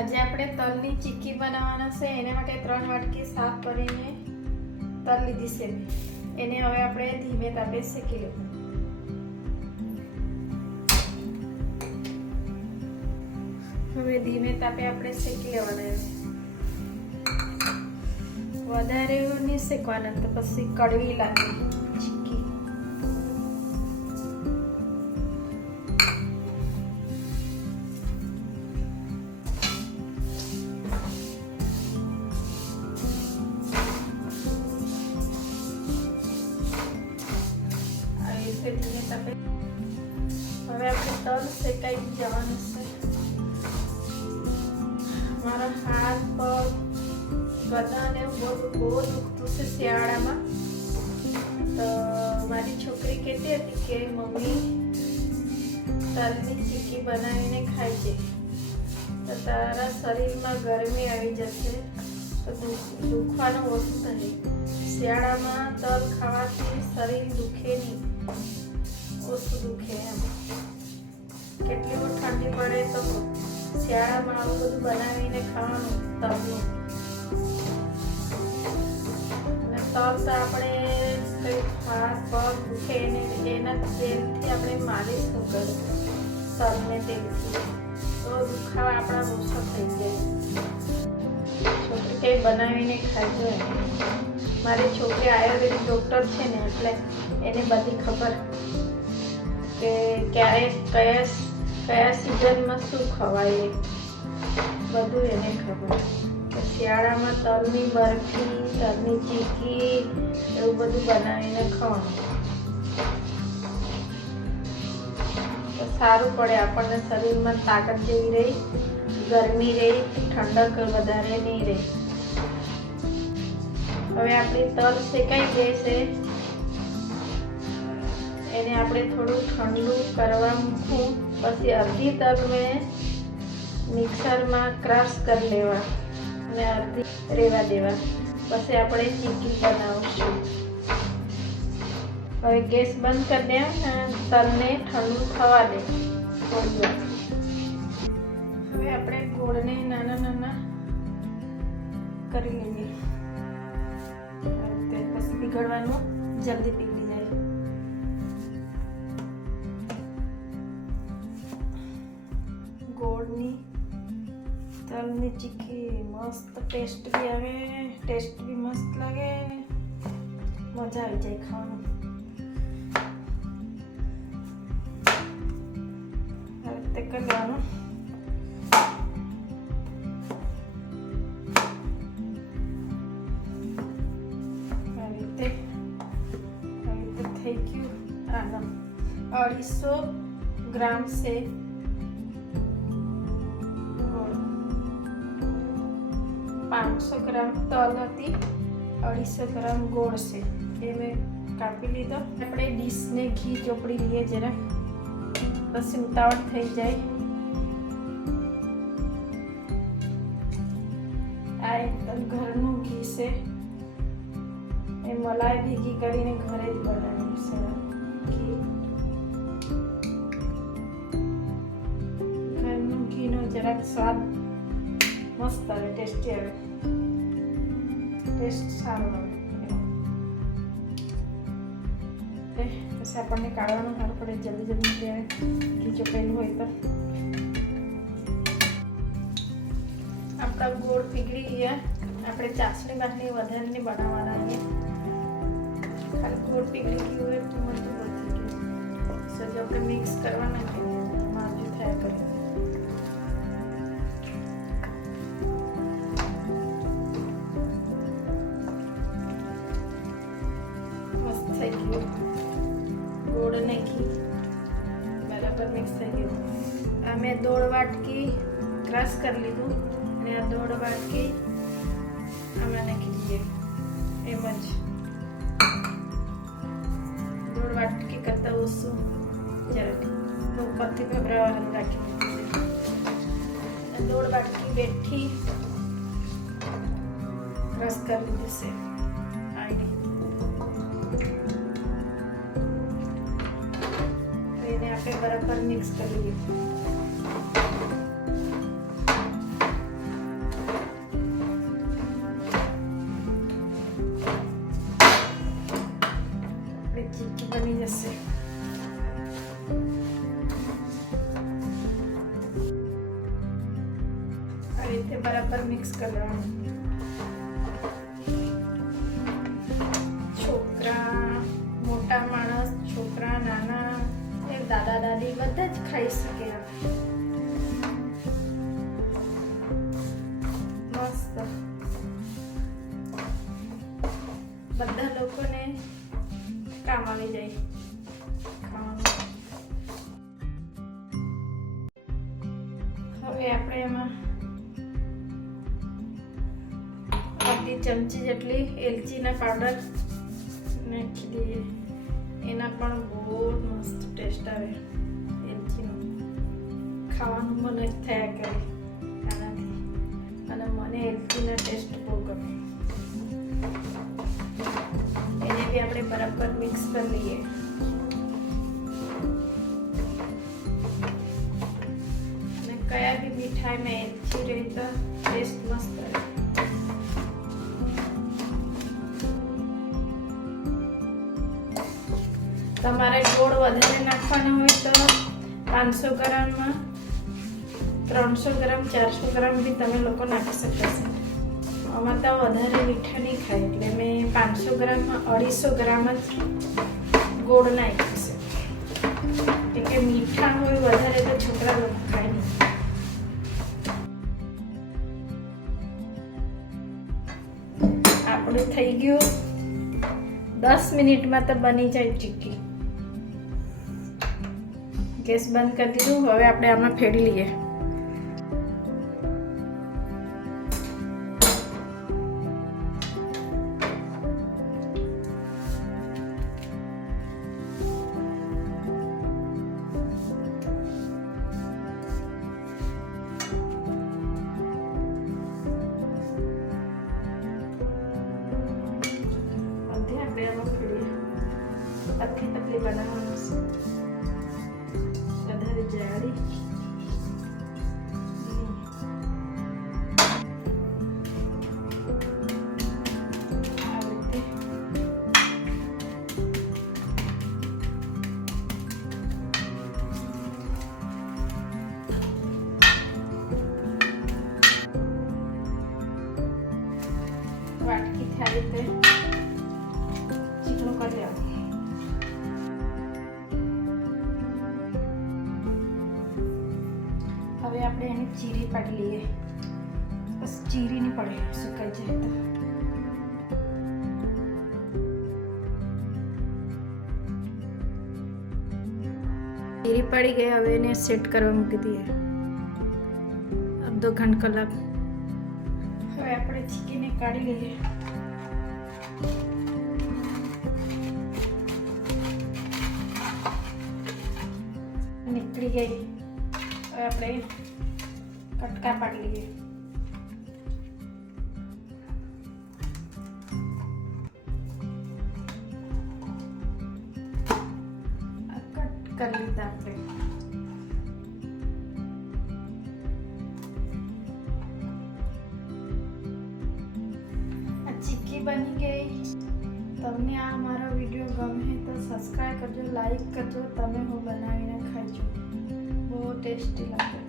આજે આપણે તલની ચીક્કી બનાવવાના છે. એના માટે 3 વાટકી સાફ કરીને તલ લીધી છે. એને હવે આપણે ધીમે તાપે શેકી લેવું. હવે ધીમે તાપે આપણે શેકી લેવાના. વધારે નહીં શેકવાના તો પછી કડવી લાગે ચીક્કી. ધીમે તાપે હવે આપણે તલ શેકાઈ જવાનું છે. મારા હાથ પગ ગદા ને બહુ દુખતું છે શિયાળામાં. તો મારી છોકરી કહેતી હતી કે મમ્મી તલની ચીક્કી બનાવીને ખાઈ છે તો તારા શરીરમાં ગરમી આવી જશે તો દુખવાનું ઓછું થાય. શિયાળામાં તલ ખાવાથી શરીર દુખે નહીં, ઓછું દુખે એમ. કેટલી બહુ ઠંડી પડે તો શિયાળામાં આવું બધું બનાવીને ખાવાનું તલનું. અને તલ તો આપણે કંઈ હાથ પગ દુખે એના તેલથી આપણે માલિશ ન કરીએ તલને તેલથી તો દુખાવા આપણા ઓછો થઈ જાય. છોકરી કંઈ બનાવીને ખાઈ જાય. મારી છોકરી આયુર્વેદિક ડૉક્ટર છે ને એટલે એને બધી ખબર કે ક્યારે કયા સિઝનમાં શું ખવાય બધું એને ખબર. શિયાળામાં તલની બરફી, તલની ચીક્કી એવું બધું બનાવીને ખાવાનું તો સારું પડે. આપણને શરીરમાં તાકાત જેવી રહી, ગરમી રહી, ઠંડક વધારે નહીં રહે. હવે આપણી તલ શેકાઈ ગઈ છે. એને આપણે થોડું ઠંડુ કરવા મૂકવું. પછી અડધી તલ મેં મિક્સરમાં ક્રશ કરી લેવા અને અડધી રહેવા દેવા. પછી આપણે ચીક્કી બનાવશું. હવે ગેસ બંધ કરી દે અને તલને ઠંડુ થવા દે થોડી વાર. હવે આપણે ગોળને નાના નાના કરી લઈએ. પછી પીગળવાનું જલ્દી પીગળી જાય. ગોળની તલની ચીક્કી મસ્ત ટેસ્ટ બી આવે, ટેસ્ટ બી મસ્ત લાગે, મજા આવી જાય ખાવાનું. હવે તે કરી લેવાનું. આવી રીતે થઈ ગયું. આના 250 ગ્રામ છે. 500 ગ્રામ તલ હતી, 250 ગ્રામ ગોળ છે એ મેં કાપી લીધો. આપણે ડીશને ઘી ચોપડી લઈએ જરા, પછી ઉતાવળ થઈ જાય. આ એકદમ ઘરનું ઘી છે. એ મલાઈ ભેગી કરીને ઘરે જ બનાવ્યું છે ઘી. ઘરનું ઘીનો જરાક સ્વાદ મસ્ત આવે, ટેસ્ટી આવે, ટેસ્ટ સારો આવે. પછી આપણને કાઢવાનું સારું પડે જલ્દી ત્યારે ઘી ચોપેલું હોય તો. આપણા ગોળ પીગળી ગયા. આપણે ચાસણી બાસણી વધારે બનાવવાના અહીંયા. ખાલી ગોળ પીગળી ગયું હોય તો બધું થઈ ગયું. સજ આપણે મિક્સ કરવાના છે, માજુ થયા કરે. થઈ ગયું. ગોળ ને ઘી બરાબર મિક્સ થઈ ગયું. આ મેં 1.5 વાટકી ક્રશ કરી લીધું અને આ 1.5 વાટકી આમાં નાખી દઈએ. એમ જ 1.5 વાટકી કરતાં ઓછું જરાક ઉપરથી ભભરાવાનું રાખી દીધું. 1.5 વાટકી બેઠી ક્રશ કરી લીધું છે. આપણે બરાબર મિક્સ કરી લઈએ. તે બરાબર મિક્સ કરી દેવાનું. છોકરા, મોટા માણસ, છોકરા નાના, એ દાદા દાદી બધા જ ખાઈ શકે. મસ્ત, બધા લોકોને કામ આવી જાય ખાવાનું. હવે આપણે એમાં અડધી ચમચી જેટલી એલચીના પાવડર નાખી દઈએ. એના પણ બહુ મસ્ત ટેસ્ટ આવે. એલચીનો ખાવાનું મને જ થયા કરે આનાથી, અને મને એલચીનો ટેસ્ટ બહુ ગમે. એને બી આપણે બરાબર મિક્સ કરી લઈએ. અને કયા બી મીઠાઈમાં એલચી રહે તો ટેસ્ટ મસ્ત આવે. તમારે ગોળ વધારે નાખવાનો હોય તો 500 ગ્રામમાં 300 ગ્રામ 400 ગ્રામ બી તમે લોકો નાખી શકો છો. આમાં તો વધારે મીઠા નહીં ખાય એટલે મેં 500 ગ્રામમાં 250 ગ્રામ જ ગોળ નાખ્યું છે. એટલે કે મીઠા હોય વધારે તો છોકરા લોકો ખાય નહીં. આપણું થઈ ગયું 10 મિનિટમાં તો બની જાય ચીક્કી. ગેસ બંધ કરી દીધું. હવે આપણે આમાં ફેડી લઈએ. પતલી પતલી બનાવવાનું છે, વધારે જાડી. આ રીતે વાટકીથી આ રીતે ચીકણું કરી લેવાનું. હવે આપણે એને ચીરી પાડી લઈએ. બસ ચીરી નહીં પડે, સુકાઈ જાય તો. ચીરી પડી ગઈ. હવે એને સેટ કરવા મૂકી દઈએ અડધો ઘંટ કલાક. હવે આપણે ચીકીને કાઢી લઈએ. નીકળી ગઈ. હવે આપણે કટકા પાડી લઈએ. કટ કરી લીધા આપણે. આ ચીક્કી બની ગઈ. તમને આ મારો વિડીયો ગમે તો સબસ્ક્રાઈબ કરજો, લાઈક કરજો. તમે હું બનાવીને ખાઈજો. બહુ ટેસ્ટી લાગે.